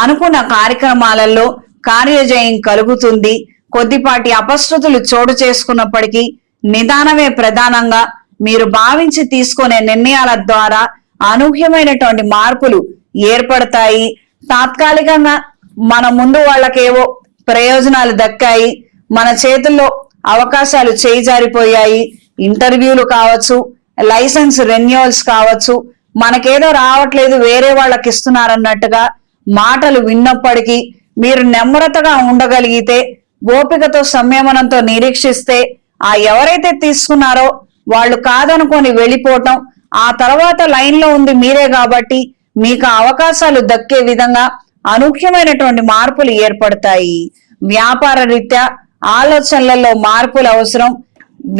అనుకున్న కార్యక్రమాలలో కార్యజయం కలుగుతుంది. కొద్దిపాటి అపశృతులు చోటు చేసుకున్నప్పటికీ నిదానమే ప్రధానంగా మీరు భావించి తీసుకునే నిర్ణయాల ద్వారా అనూహ్యమైనటువంటి మార్పులు ఏర్పడతాయి. తాత్కాలికంగా మన ముందు వాళ్ళకేవో ప్రయోజనాలు దక్కాయి, మన చేతుల్లో అవకాశాలు చేజారిపోయాయి, ఇంటర్వ్యూలు కావచ్చు, లైసెన్స్ రెన్యువల్స్ కావచ్చు, మనకేదో రావట్లేదు వేరే వాళ్ళకి ఇస్తున్నారన్నట్టుగా మాటలు విన్నప్పటికీ మీరు నెమ్మరతగా ఉండగలిగితే, ఓపికతో సంయమనంతో నిరీక్షిస్తే ఆ ఎవరైతే తీసుకున్నారో వాళ్ళు కాదనుకొని వెళ్ళిపోవటం, ఆ తర్వాత లైన్ లో ఉంది మీరే కాబట్టి మీకు అవకాశాలు దక్కే విధంగా అనూహ్యమైనటువంటి మార్పులు ఏర్పడతాయి. వ్యాపార రీత్యా ఆలోచనలలో మార్పులు అవసరం.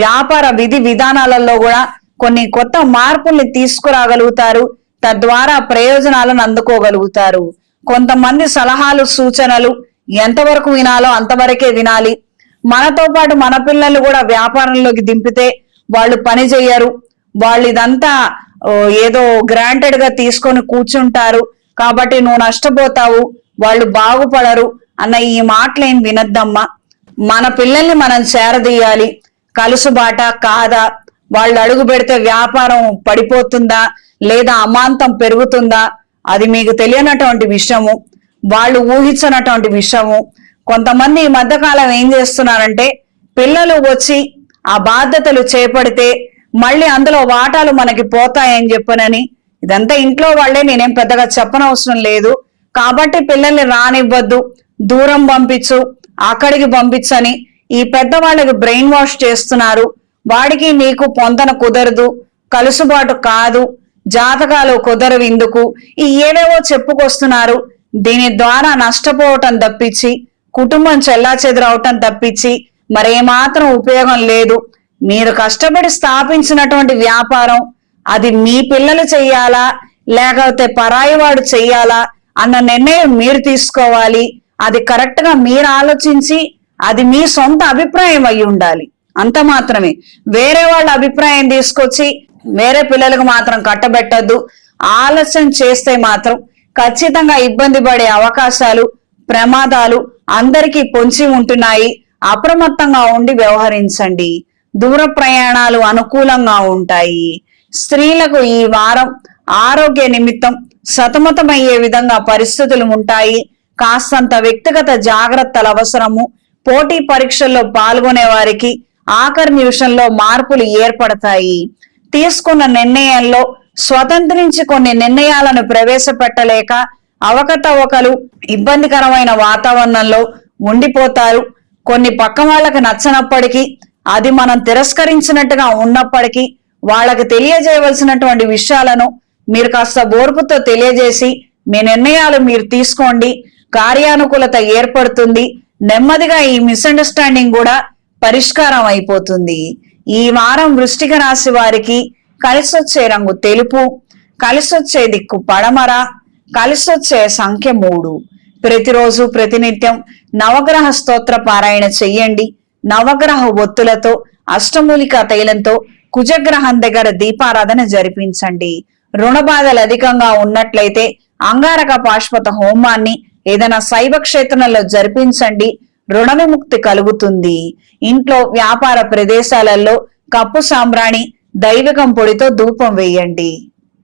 వ్యాపార విధి విధానాలలో కూడా కొన్ని కొత్త మార్పుల్ని తీసుకురాగలుగుతారు. తద్వారా ప్రయోజనాలను అందుకోగలుగుతారు. కొంతమంది సలహాలు సూచనలు ఎంతవరకు వినాలో అంతవరకే వినాలి. మనతో పాటు మన పిల్లలు కూడా వ్యాపారంలోకి దింపితే వాళ్ళు పని చెయ్యరు. వాళ్ళు ఇదంతా ఏదో గ్రాంటెడ్ గా తీసుకొని కూర్చుంటారు, కాబట్టి నువ్వు నష్టపోతావు, వాళ్ళు బాగుపడరు అన్న ఈ మాటలేం వినద్దమ్మా. మన పిల్లల్ని మనం చేరదీయాలి. కలుసుబాట కాదా, వాళ్ళు అడుగు పెడితే వ్యాపారం పడిపోతుందా లేదా అమాంతం పెరుగుతుందా, అది మీకు తెలియనటువంటి విషయము, వాళ్ళు ఊహించినటువంటి విషయము. కొంతమంది ఈ మధ్యకాలం ఏం చేస్తున్నారంటే, పిల్లలు వచ్చి ఆ బాధ్యతలు చేపడితే మళ్ళీ అందులో వాటాలు మనకి పోతాయని చెప్పనని, ఇదంతా ఇంట్లో వాళ్ళే, నేనేం పెద్దగా చెప్పనవసరం లేదు, కాబట్టి పిల్లల్ని రానివ్వద్దు, దూరం పంపించు, అక్కడికి పంపించని ఈ పెద్దవాళ్ళకి బ్రెయిన్ వాష్ చేస్తున్నారు. వాడికి నీకు పొందన కుదరదు, కలుసుబాటు కాదు, జాతకాలు కుదరవు, ఇందుకు ఈ ఏవేవో చెప్పుకొస్తున్నారు. దీని ద్వారా నష్టపోవటం తప్పించి, కుటుంబం చెల్లాచెదురవటం తప్పించి మరేమాత్రం ఉపయోగం లేదు. మీరు కష్టపడి స్థాపించినటువంటి వ్యాపారం అది మీ పిల్లలు చెయ్యాలా లేకపోతే పరాయి వాడు చెయ్యాలా అన్న నిర్ణయం మీరు తీసుకోవాలి. అది కరెక్ట్ గా మీరు ఆలోచించి అది మీ సొంత అభిప్రాయం అయి ఉండాలి, అంత మాత్రమే. వేరే వాళ్ళ అభిప్రాయం తీసుకొచ్చి వేరే పిల్లలకు మాత్రం కట్టబెట్టద్దు. ఆలస్యం చేస్తే మాత్రం ఖచ్చితంగా ఇబ్బంది పడే అవకాశాలు, ప్రమాదాలు అందరికీ పొంచి ఉంటున్నాయి. అప్రమత్తంగా ఉండి వ్యవహరించండి. దూర ప్రయాణాలు అనుకూలంగా ఉంటాయి. స్త్రీలకు ఈ వారం ఆరోగ్య నిమిత్తం సతమతమయ్యే విధంగా పరిస్థితులు ఉంటాయి. కాస్తంత వ్యక్తిగత జాగ్రత్తలు అవసరము. పోటీ పరీక్షల్లో పాల్గొనే వారికి ఆఖరి నిమిషంలో మార్పులు ఏర్పడతాయి. తీసుకున్న నిర్ణయంలో స్వతంత్రించి కొన్ని నిర్ణయాలను ప్రవేశపెట్టలేక అవకతవకలు, ఇబ్బందికరమైన వాతావరణంలో ఉండిపోతారు. కొన్ని పక్క వాళ్ళకి నచ్చనప్పటికీ, అది మనం తిరస్కరించినట్టుగా ఉన్నప్పటికీ వాళ్ళకి తెలియజేయవలసినటువంటి విషయాలను మీరు కాస్త ఓర్పుతో తెలియజేసి మీ నిర్ణయాలు మీరు తీసుకోండి. కార్యానుకూలత ఏర్పడుతుంది. నెమ్మదిగా ఈ మిస్అండర్స్టాండింగ్ కూడా పరిష్కారం అయిపోతుంది. ఈ వారం వృశ్చిక రాశి వారికి కలిసొచ్చే రంగు తెలుపు, కలిసొచ్చే దిక్కు పడమర, కలిసొచ్చే సంఖ్య 3. ప్రతిరోజు ప్రతినిత్యం నవగ్రహ స్తోత్ర పారాయణ చెయ్యండి. నవగ్రహ ఒత్తులతో, అష్టమూలికా తైలంతో కుజగ్రహం దగ్గర దీపారాధన జరిపించండి. రుణ బాధలు అధికంగా ఉన్నట్లయితే అంగారక పాశుపత హోమాన్ని ఏదైనా శైవ క్షేత్రంలో జరిపించండి. రుణ విముక్తి కలుగుతుంది. ఇంట్లో, వ్యాపార ప్రదేశాలలో కప్పు సాంబ్రాణి, దైవికం పొడితో ధూపం వేయండి.